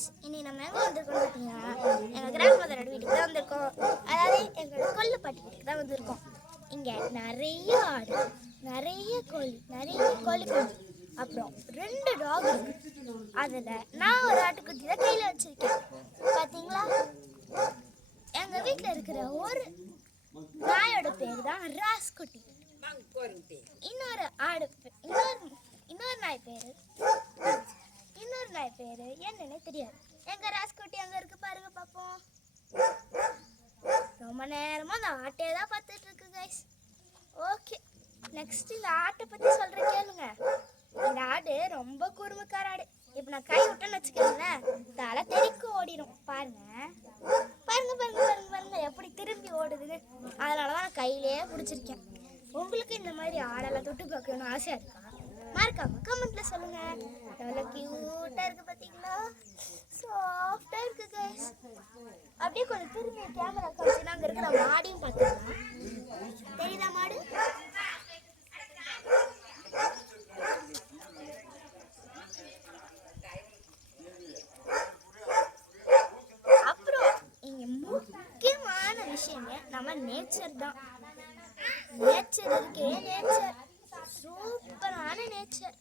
Guys, இனி நம்ம எங்கே வந்திருக்கோம் பார்த்தீங்கன்னா, எங்கள் கிராண்ட் மதரோட வீட்டுக்கு தான் வந்திருக்கோம். அதாவது எங்களோட கொல்லுப்பாட்டி வீட்டுக்கு தான் வந்திருக்கோம். இங்கே நிறைய ஆடு, நிறைய கோழி குஞ்சு, அப்புறம் 2 டாக் இருக்கு. அதில் நான் ஒரு ஆட்டுக்குட்டி தான் கையில் வச்சுருக்கேன். பார்த்தீங்களா, எங்கள் வீட்டில் இருக்கிற ஒரு நாயோட பேர் தான் ராஸ்குட்டி. இன்னொரு ஆடு இன்னொரு நாய் பேரு என்னன்னு தெரியாது. எங்க ராஸ்குட்டி அங்க இருக்கு பாருங்க, பாப்போம். ரொம்ப நேரமா அந்த ஆட்டையை தான் பார்த்துட்டு இருக்கு கைஸ். ஓகே, நெக்ஸ்ட் இந்த ஆட்டை பத்தி சொல்றேன் கேளுங்க. இந்த ஆடு ரொம்ப குறும்புக்கார ஆடு. இப்ப நான் கை விட்டேன்னு வச்சுக்கோங்களேன், தலை தெறிக்கு ஓடிடும். பாருங்க பாருங்க பாருங்க பாருங்க பாருங்க எப்படி திரும்பி ஓடுதுன்னு. அதனாலதான் நான் கையிலேயே பிடிச்சிருக்கேன். உங்களுக்கு இந்த மாதிரி ஆடெல்லாம் தொட்டு பார்க்கணும்னு ஆசையா இருக்கா? மறக்காம கமெண்ட்ல சொல்லுங்க. எவ்வளவு கியூட்டா இருக்கு பாத்தீங்களா, சாஃப்டா இருக்கு கைஸ். அப்படியே கொஞ்சம் திரும்பி கேமரா காமிச்சுனா அங்க இருக்கிற மாடியும் பாத்துக்கலாம். தெரியுதா மாடு? அப்புறம் இங்க முக்கியமான விஷயமே நம்ம நேச்சர் தான். நேச்சர் இருக்கே, நேச்சர் சூப்பரான நேச்சர்.